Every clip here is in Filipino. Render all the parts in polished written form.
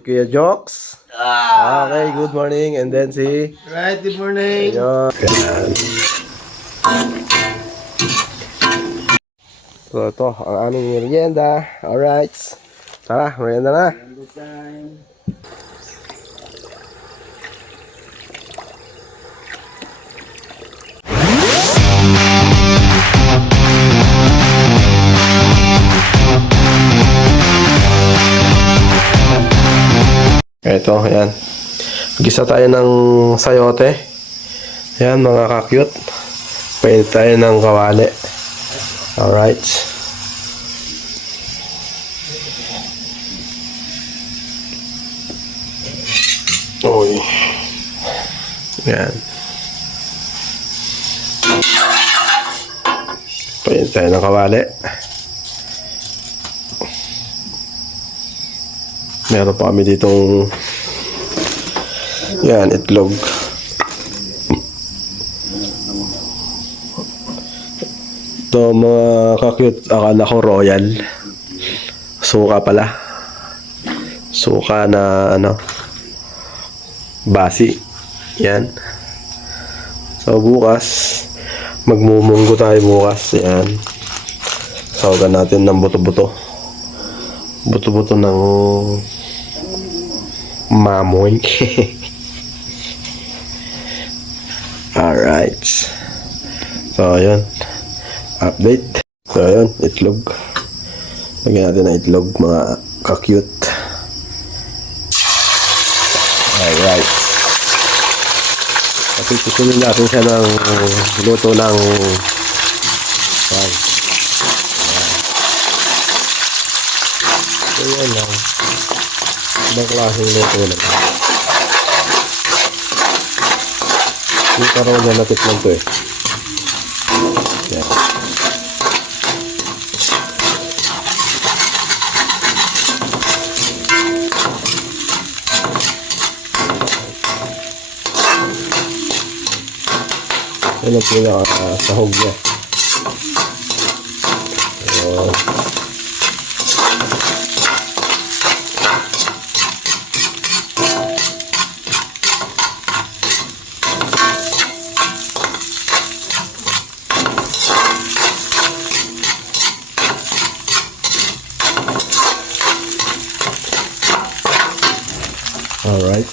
Kuya Jokes. Okay, good morning. And then si... Right, good morning. Ayun. So, ito, ang aming merienda. Alright. Tara, merienda na. Ito, ayan. Gisa tayo ng sayote. Ayan, mga ka-cute. Pwede tayo ng kawali. Alright. Uy. Ayan. Pwede tayo ng kawali. Meron pa kami ditong yan, itlog. Ito mga ka-cute, akala ko royal. Suka pala. Suka na ano, basi. Yan. So bukas, magmumunggo tayo bukas. Yan. Sawagan natin ng buto-buto. Buto-buto ng mamoy. Alright. So, ayun. Update. So, ayun. Itlog. Lagyan natin ng itlog, mga ka-cute. Alright. Kasi susunod natin siya ng luto ng so, yan lang. Ibang klaseng luto lang. Yung parang nanapit lang to eh. Yan. Yan ang pinaka-sahog niya. So, alright.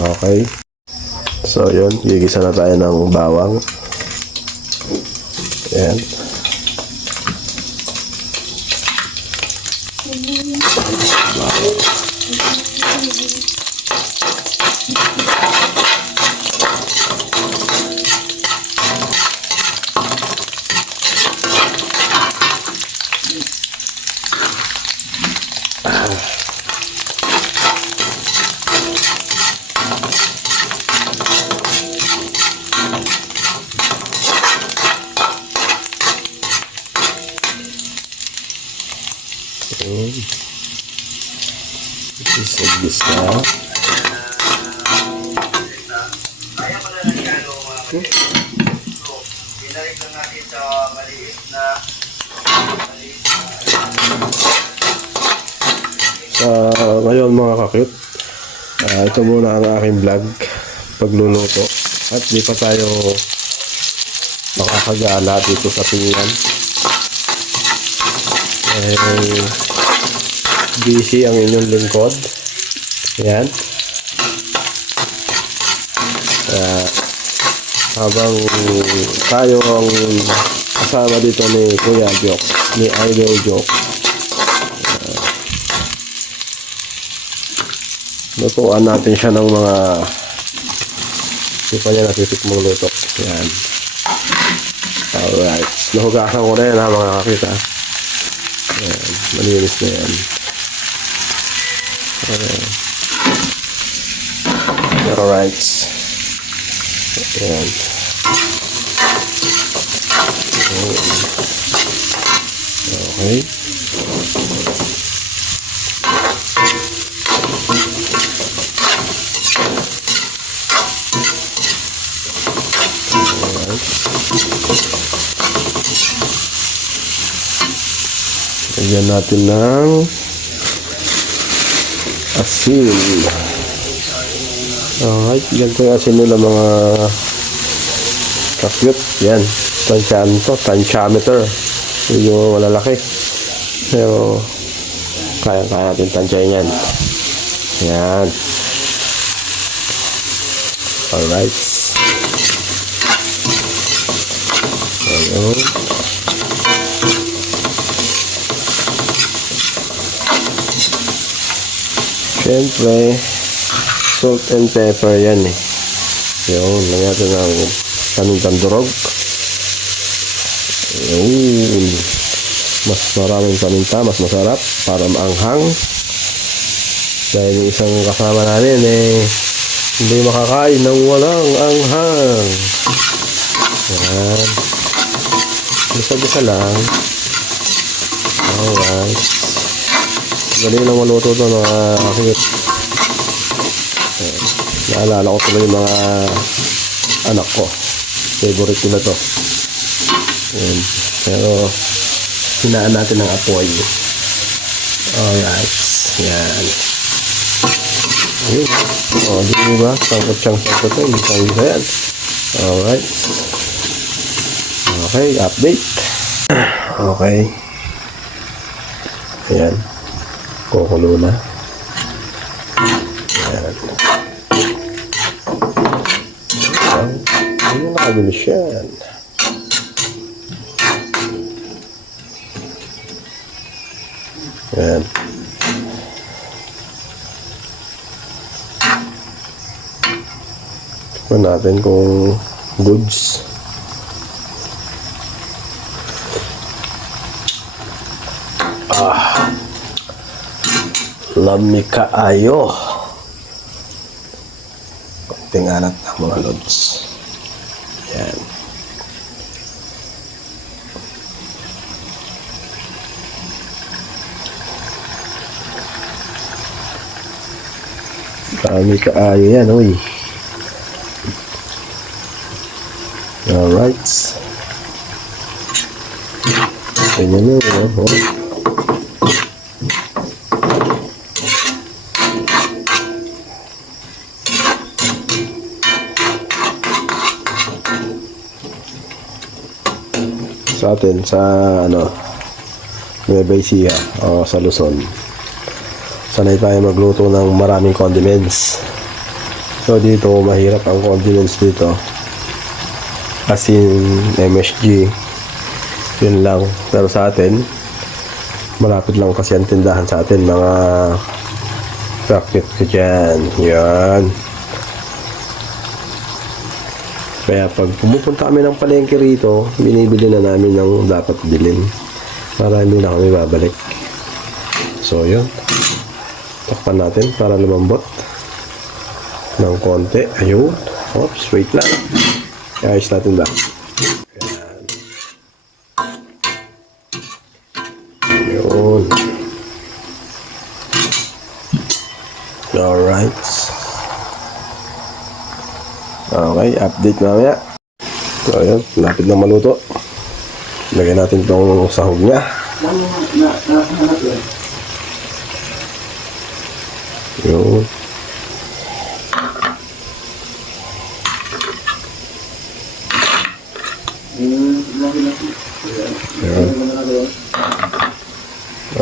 Okay. So, yun. Gigisa na tayo ng bawang. Ayan. Isa-gisa. Binalik lang natin sa maliit na Ngayon mga ka-cute, ito muna ang aking vlog pagluluto at di pa tayo makakagala dito sa Pingan. Busy ang inyong lingkod. Yan. Habang tayo ang kasama dito ni Kuya Jok, ni Idol Jok. Lutuan natin siya ng mga hindi pa niya natitikmang luto. Yan. Alright. Nahugasan ko na yan ha mga kakita. Yan. Malinis na yan. Alright. Ayan. Okay. Lagyan natin ng asin. Alright, ganito yung asin nila mga ka-cute. Yan, tansyameter. Yung malalaki. Pero, kaya natin tansyahin yan. Yan. Alright. Ayun. Siyempre, salt and pepper yan eh. Yun, lagyan natin ng kanintang durog. Yun. Mas maraming paminta, mas masarap para maanghang. Dahil yung isang kasama namin eh, hindi makakain ng walang anghang. Yan. Gisa-gisa lang. Alright. Galing lang maluto ito mga kakit. Naalala ko tuloy yung mga anak ko. Favorite nila to. Yan. Pero hinaan natin ng apoy. Alright. Yan. Ayun. O, di ba? Sangkot yan. Isa yan. Alright. Okay, update. Okay. Ayan. Kukulo na. Ayan. Ayan, nakabilis yan. Ayan. Tignan natin kung goods. Lami kaayo. Konting alat ng mga lods. Yan. Lami kaayo yan, uy. Alright. Ganyan yun, oh. Sa atin, sa Nueva Ecija o sa Luzon, sanay tayo magluto ng maraming condiments. So dito mahirap ang condiments dito, asin, MSG, yun lang. Pero sa atin malapit lang kasi ang tindahan sa atin, mga prakit ko dyan. Yan. Kaya pag pumupunta kami ng palengke rito, binibili na namin ng dapat bilhin para hindi na kami babalik. So yun, takpan natin para lumambot ng konti. Ayun. Oops, wait lang. Ayos natin ba? Ayan. Ayun. Alright. Okay, update mamaya. So, ayun, lapit na maluto. Lagyan natin itong sahog niya. Yun. Yun.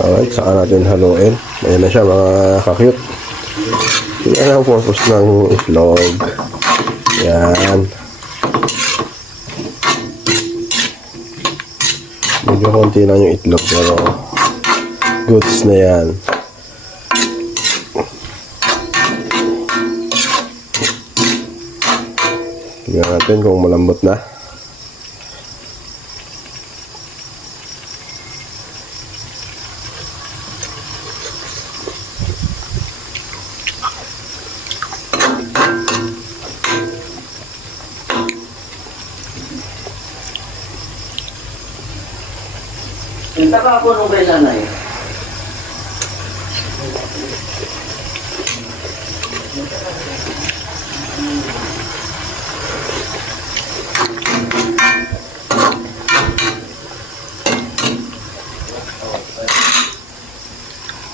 Alright, saka natin haluin. Ayan na siya mga ka-cute. Yan ang purpose ng itlog. Yan. Medyo konti lang yung itlog pero goods na yan. Tignan natin kung malambot na. Nagtaka ako nung kailan na yun.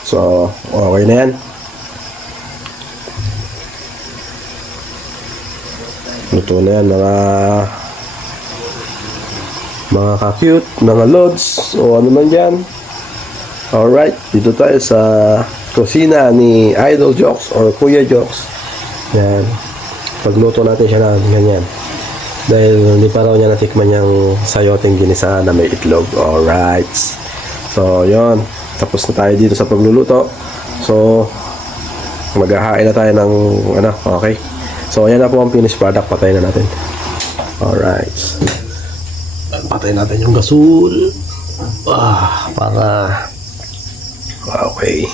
So, okay na yan. Luto na yan, mga ka-cute, mga lods, o ano man dyan. Alright, dito tayo sa kusina ni Idol Jokes or Kuya Jokes. Yan. Pagluto natin siya na ganyan. Dahil hindi pa raw niya natikman yung sayoting ginisa na may itlog. Alright. So, yon. Tapos na tayo dito sa pagluluto. So, maghahain na tayo ng ano, okay. So, ayan na po ang finished product. Patayin na natin. Alright. Patayin natin yung gasol. Para okay.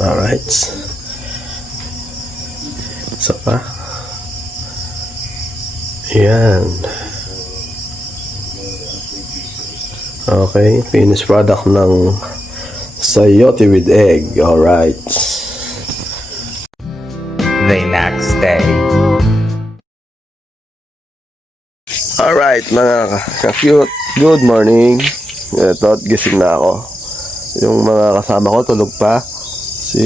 Alright. Isa pa. Ayan. Okay. Finished product ng sayote with egg. Alright. The next day. Alright mga ka-cute. Good morning. Ito, gising na ako. Yung mga kasama ko tulog pa. Si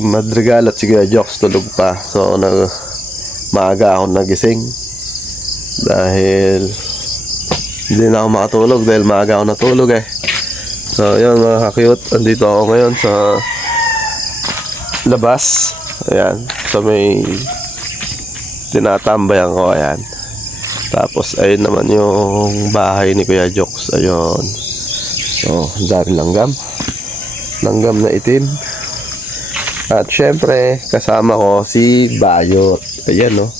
Madrigal at si Kuya Jokes tulog pa. So maaga ako nagising. Dahil hindi na ako makatulog dahil maaga ako natulog eh. So yun mga ka-cute. Andito ako ngayon sa labas. Ayan. So may tinatambayan ko. Ayan. Tapos ayun naman yung bahay ni Kuya Jokes. Ayun. So, dami langgam. Langgam na itim. At syempre, kasama ko si Bayot. Ayan, no?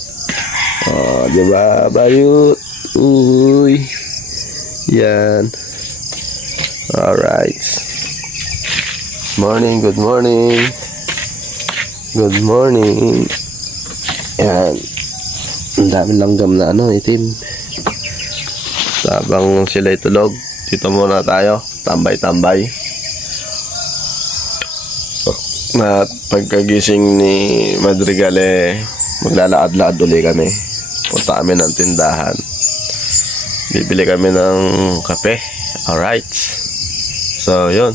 Oh, diba, Bayot? Uy. Yan. Alright. Morning, good morning. Good morning. Yan. Ang dami langgam na ano, itim. Habang sila'y tulog, dito muna tayo. Tambay-tambay. At pagkagising ni Madrigal maglalakad-lakad uli kami. Punta kami ng tindahan. Bibili kami ng kape. Alright. So, yun.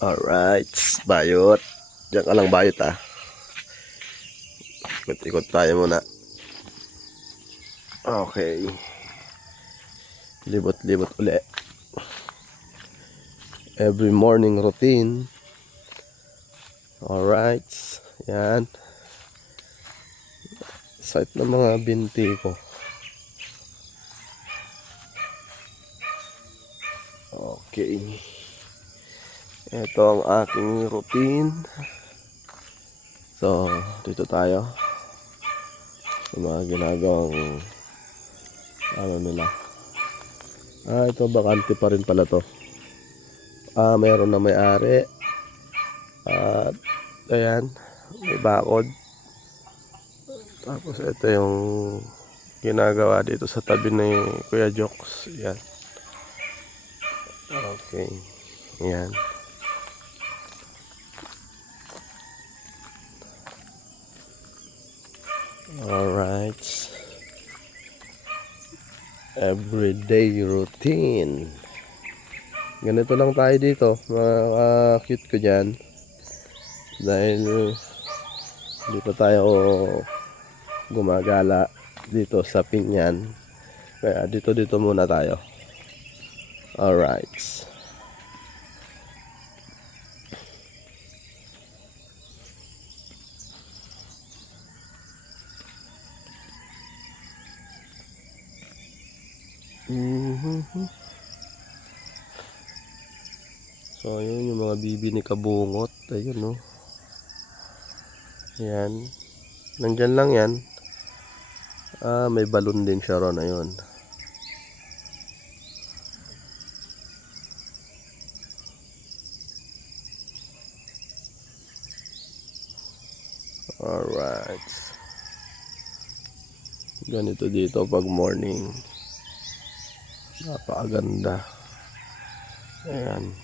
Alright. Bayot. Diyan ka lang, Bayot, ah. Ikot-ikot tayo muna. Okay. Libot-libot uli. Every morning routine. Alright. Yan. Site ng mga binti ko. Okay. Ito ang aking routine. So, dito tayo. Sa mga ginagawang ano nila. Ito bakante pa rin pala to. Mayroon na may-ari. At ayan, may bakod. Tapos ito yung ginagawa dito sa tabi ni Kuya Jokes. Ayan. Okay. Ayan. Alright. Everyday routine. Ganito lang tayo dito, mga cute ko dyan. Dahil hindi pa tayo gumagala dito sa Pinyan. Kaya dito muna tayo. Alright. So ayun yung mga bibi ni Kabungot. Ayun, no. Yan. Nandyan lang yan. May balon din siya ron. Ayun. Alright. Ganito dito pag morning. Napakaganda. Ayan.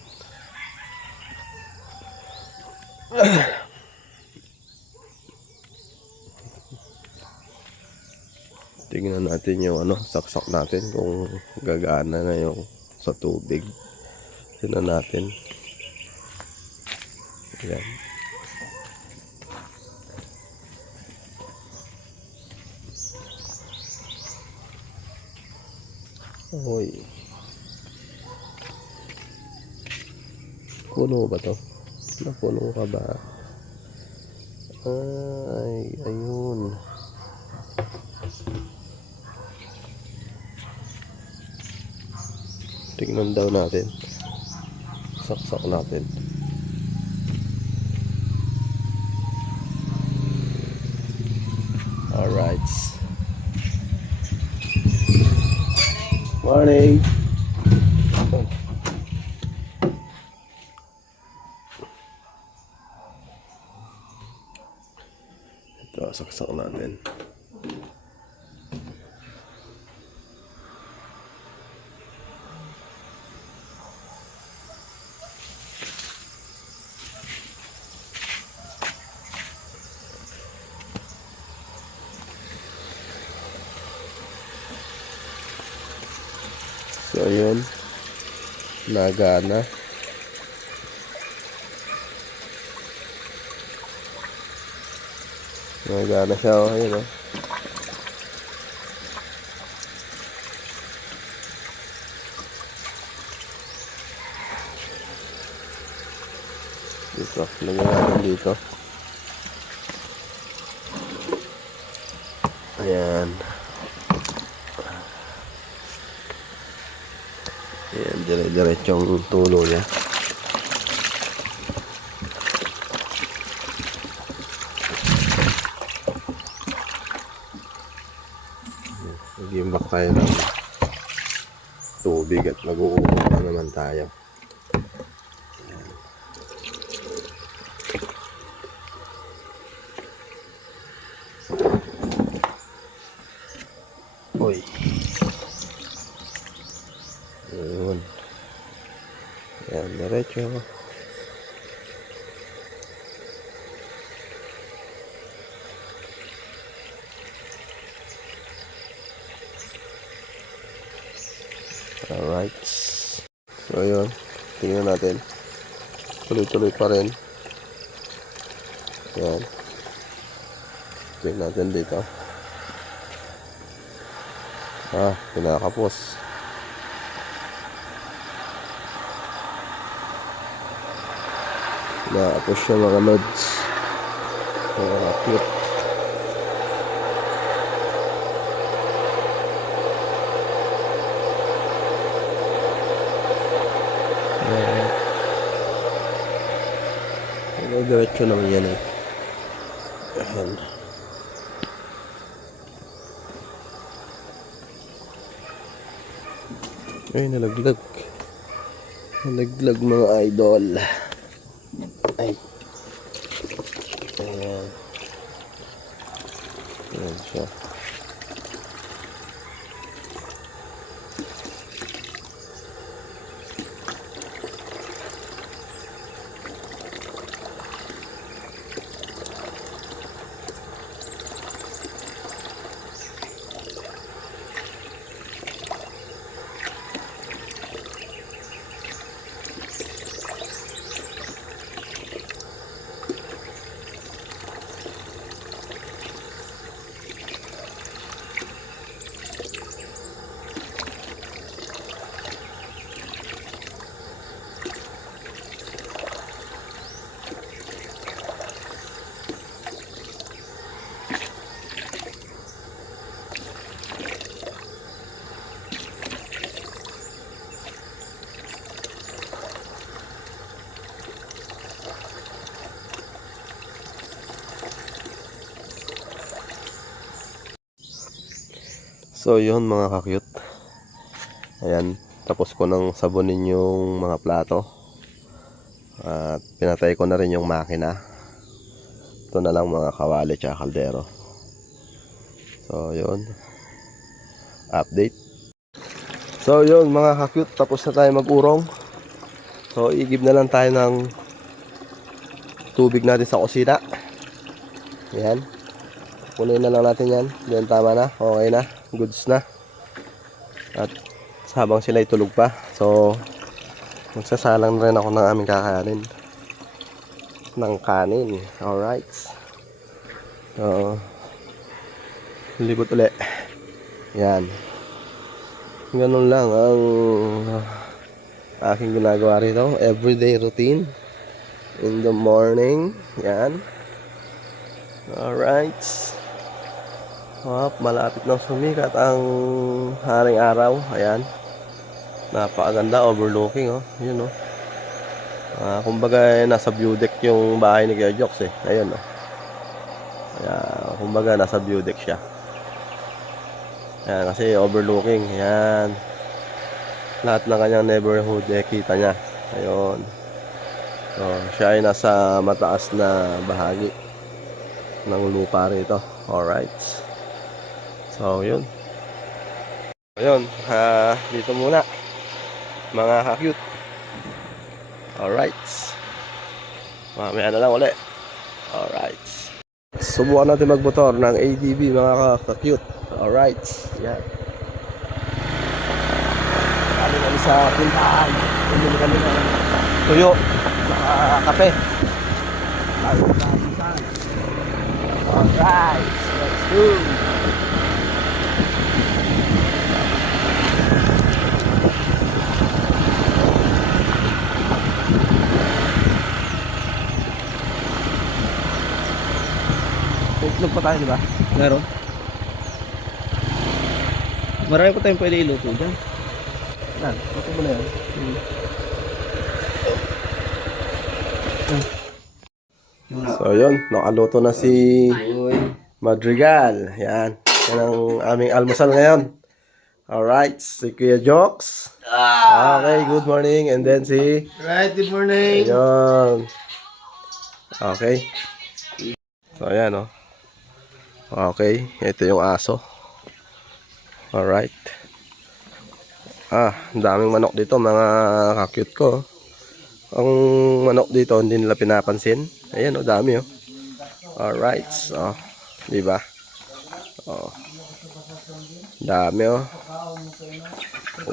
Tingnan natin yung saksak natin kung gagana na yung sa tubig. Tingnan natin. Ayan. Hoy. Puno ba to? Napuno ka ba? Ay, ayun. Tingnan daw natin. Saksak natin. Alright. Morning. Ito, saksak natin. So, yun. Nagana. Nagana siya, oh. Ayun, oh. Dito. Lagyan natin dito. Ayan. Ayan, dire-diretsong tulo niya. Mag-imbak tayo ng tubig at mag-uupa naman tayo. Uy. Ayun. Ayan, diretso. Alright. So, ayun. Tingnan natin. Tuloy-tuloy pa rin. Ayan. Tingnan natin dito. Pinakapos. Pinakapos siya mga lods. Mga cute. Diretso naman yan eh. Ayan. Ay, nalaglag. Nalaglag mga idol. Ay. Ayan. Ayan siya. So yun mga kakyut. Ayan, tapos ko nang sabunin yung mga plato. At pinatay ko na rin yung makina. Ito na lang mga kawali at kaldero. So yun. Update. So yun mga kakyut, tapos na tayo mag-urong. So igib na lang tayo ng tubig natin sa kusina. Ayan. Punuin na lang natin yan. Yan, tama na. Okay na. Goods na. At habang sila ay tulog pa. So, Magsasalang rin ako ng aming kakanin. Ng kanin. Alright. So, libot ulit. Yan. Ganun lang ang aking ginagawa rito. Everyday routine. In the morning. Yan. Alright. Malapit nang sumikat ang haring araw. Ayan. Napakaganda. Overlooking. Oh. Yun. Oh. Kumbaga nasa view deck yung bahay ni Kuya Joks eh. Ayun. Oh. Ayan. Kumbaga nasa view deck siya. Ayan. Kasi overlooking. Ayan. Lahat ng kanyang neighborhood eh, kita niya. Ayun. So, siya ay nasa mataas na bahagi ng lupa rito. Alright. So, yun. Ayun. Dito muna. Mga ka-cute. Alright. Mamaya na lang ulit. Alright. Subukan natin magmotor ng ADV mga ka-cute. Alright. Yan. Kami kami sa pintahan. Pumili kami ng tuyo. Kape. Alright. Let's go. Itlog pa tayo, di ba? Meron. Marami pa tayong pwede iluto dyan. Yan, ito mo na yan. So yun, nakaluto na si Madrigal. Yan, yan ang aming almusal ngayon. Alright, si Kuya Joks. Okay, good morning. And then si... Right, good morning. Ayun. Okay. So ayan oh. Okay, ito yung aso. Alright. Ang daming manok dito mga ka-cute ko. Ang manok dito hindi nila pinapansin. Ayan oh, dami oh. Alright. So, di ba? Oh. Dami oh.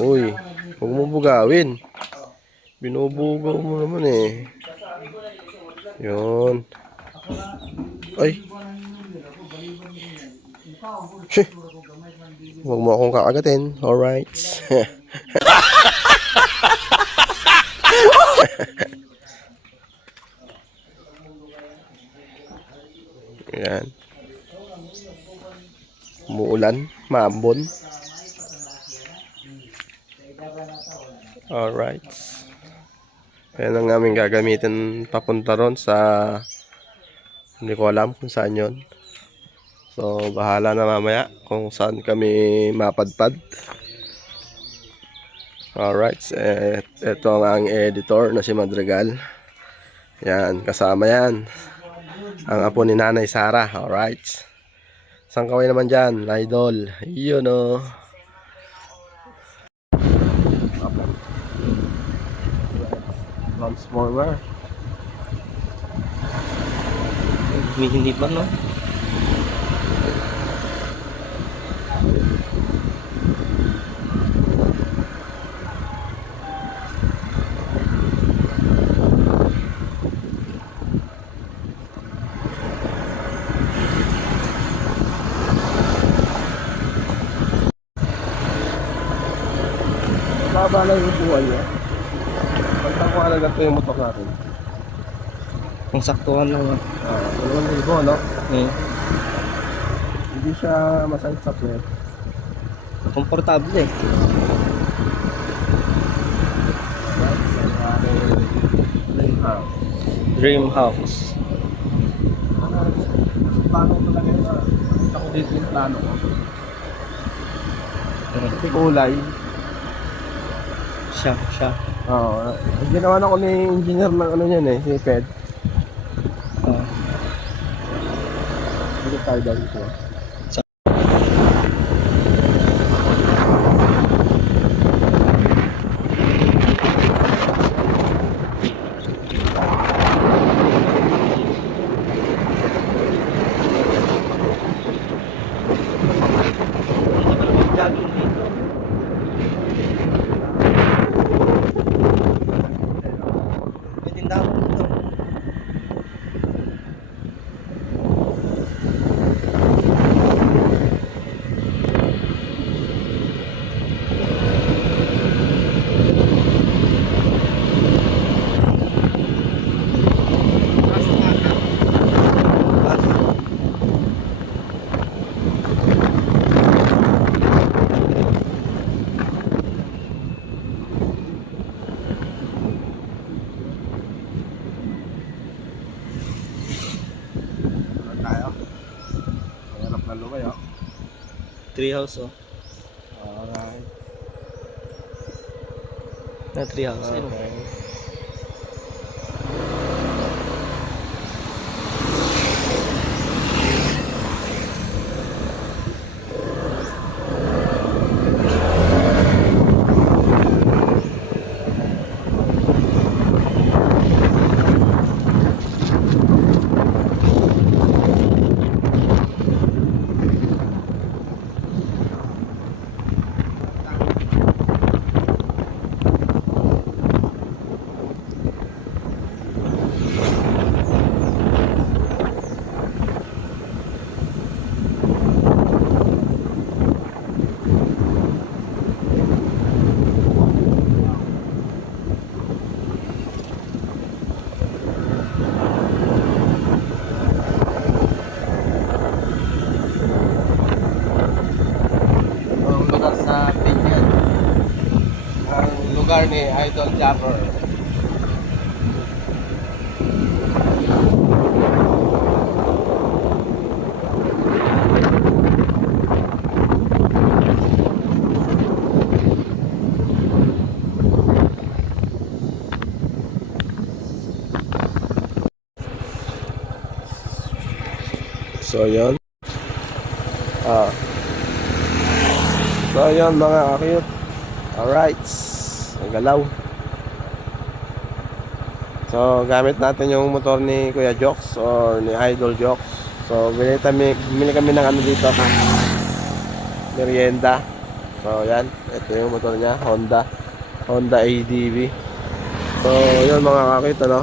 Uy, huwag mo bugawin. Binubugaw mo naman eh. Yun. Ay. Shih. Huwag mo akong kakagatin. Alright. Yan. Umuulan. Maambon. Alright. Yan ang aming gagamitin papunta ron sa... Hindi ko alam kung saan yun. So, bahala na mamaya kung saan kami mapadpad. Alright. Ito ang editor na si Madrigal. Yan. Kasama yan. Ang apo ni Nanay Sara. Alright. Saan kaway naman dyan? Idol. Yun o. Transformer. Hindi pa, no? Baba na yung upuan niya. Pagtakuha na ganito yung motor natin. Ang saktuhan lang. 2,000, no? Hindi siya masakit sa plate. Komportable eh. Dream house. Plano talaga yun. Ako dito yung plano ko. Kasi kulay. Siya. Oo. Ginawa na ko ni engineer ng ano yan eh, si Ped. Hindi tayo dahil ito. damo dito. Ano tayo? Mahirap na lumay, oh. Tree house oh. Alright. Na tree house. Ayun. Okay. Ang lugar sa Pidgeot. Ang lugar ni Idol Japper. So yun. So yun mga kakiyot. Alright. Ang galaw. So gamit natin yung motor ni Kuya Jox or ni Idol Jox. So bumili kami ng ano dito, merienda. So yan, ito yung motor niya, Honda ADV. So yun mga kakiyot, ano.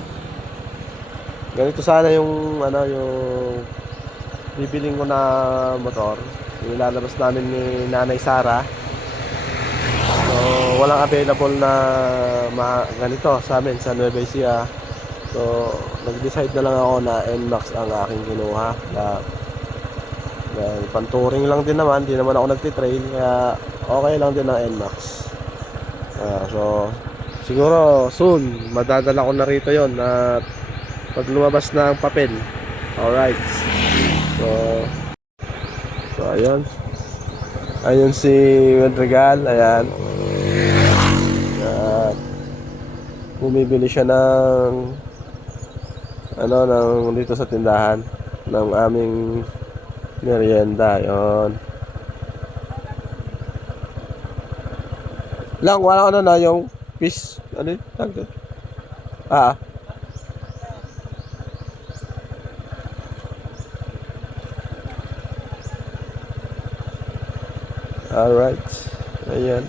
Ganito sana yung ano, yung bibiling ko na motor. Yung ilalabas namin ni Nanay Sara. So walang available na ganito sa amin sa Nueva Ecija. So nag-decide na lang ako na NMAX ang aking kinuha. Dahil panturing lang din naman, di naman ako nagtitrail, kaya okay lang din ang NMAX. So siguro soon madadala ko na rito yon at pag lumabas na ang papel. Alright. So ayun. Ayun si Madrigal, ayan. At bumibili siya ng ano, ng dito sa tindahan ng aming merienda, ayun. Lang, wala ano na yung fish, ano yun? Tawag doon? Alright. Ayan.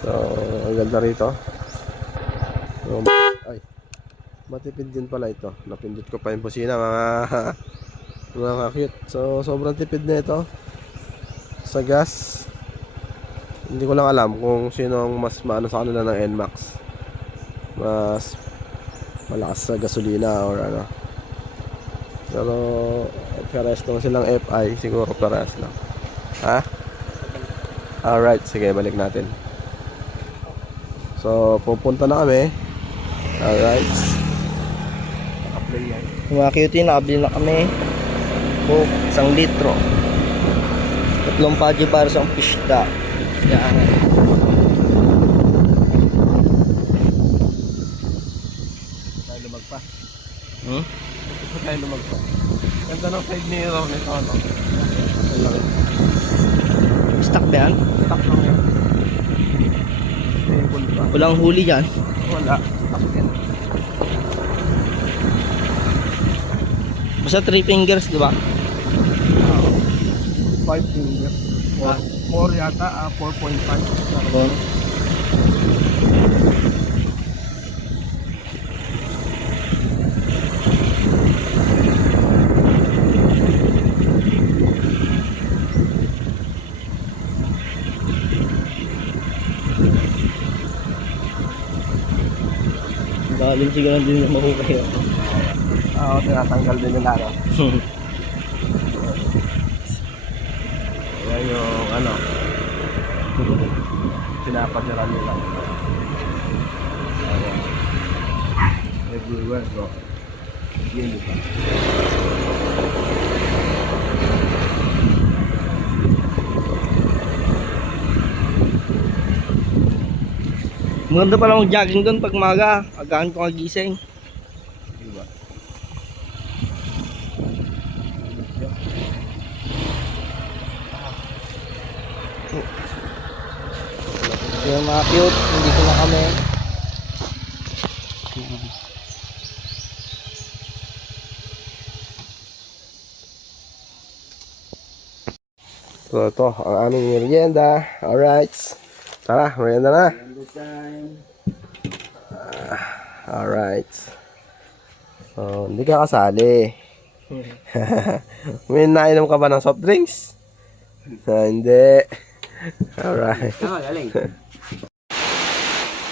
So, ang ganda rito. So, ay, matipid din pala ito. Napindot ko pa yung busina, mga cute. So, sobrang tipid na ito sa gas. Hindi ko lang alam kung sino ang mas maano sa kanila ng NMAX. Mas malakas sa gasolina or ano. Pero, pares lang silang FI. Siguro pares lang. Ha? Alright, sige, balik natin. So, pupunta na kami. Alright. Mga cutie, nakabili na kami. Coke, 1 litro. 3 padyo para sa pista. Yan. Tayo lumagpa. Hmm? Tayo lumagpa. Ganda ng side mirror nito, no? Stock ba yan? Stock lang yan. Stable pa. Walang huli dyan. Wala. Stock yan. Basta 3 fingers, di ba? 5 fingers. 4 yata, 4.5. malalim siguro din na mahukay. Oo, tinatanggal din nila, no? Ayan yung ano, pinapadira nila. Ayan. Everywhere, bro. Yun diba? Maganda pala mag-jogging doon pag maga. Agahan ko kagising. Diba? Yung mga cute, hindi ko na kami. So ito, ang aming merienda. Alright. Tara, merienda na. Alright. So, hindi ka kasali. May nainom ka ba ng soft drinks? Hindi. Alright.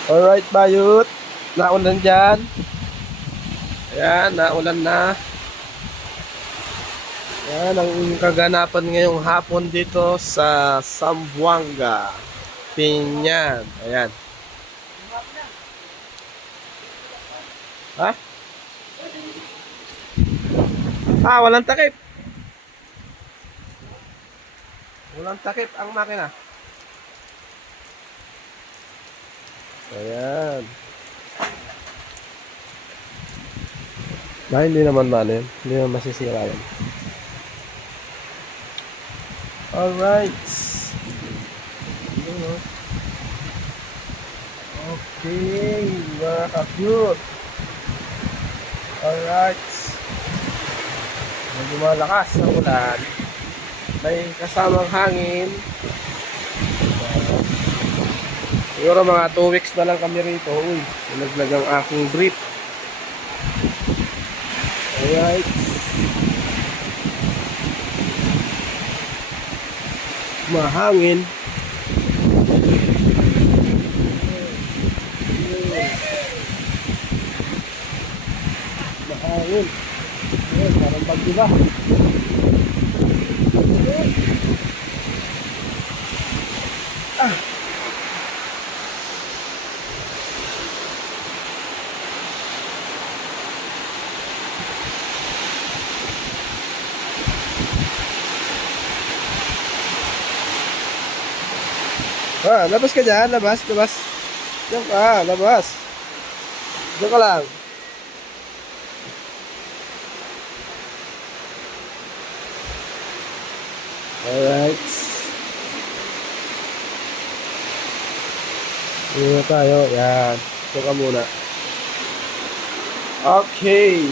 Alright, Bayut. Naulan dyan. Ayan, naulan na. Yan ang kaganapan ngayong hapon dito sa Zamboanga, Pinyan. Ayan. Ha? Walang takip. Walang takip ang makina. Ayan. Hindi naman yan. Hindi naman masisira yan. Alright. Okay, mga ka-cute. Alright. Medyo malakas ang ulan. May kasamang hangin. Siguro mga 2 weeks na lang kami rito. Uy, nalaglag ang aking brief. Alright. Mahangin. Mahangin. Ayan, parang pagdiba. Labas ka dyan, labas. Diyan ka, labas. Diyan ka lang. Alright. Dito na tayo, yan. Diyan ka muna. Okay.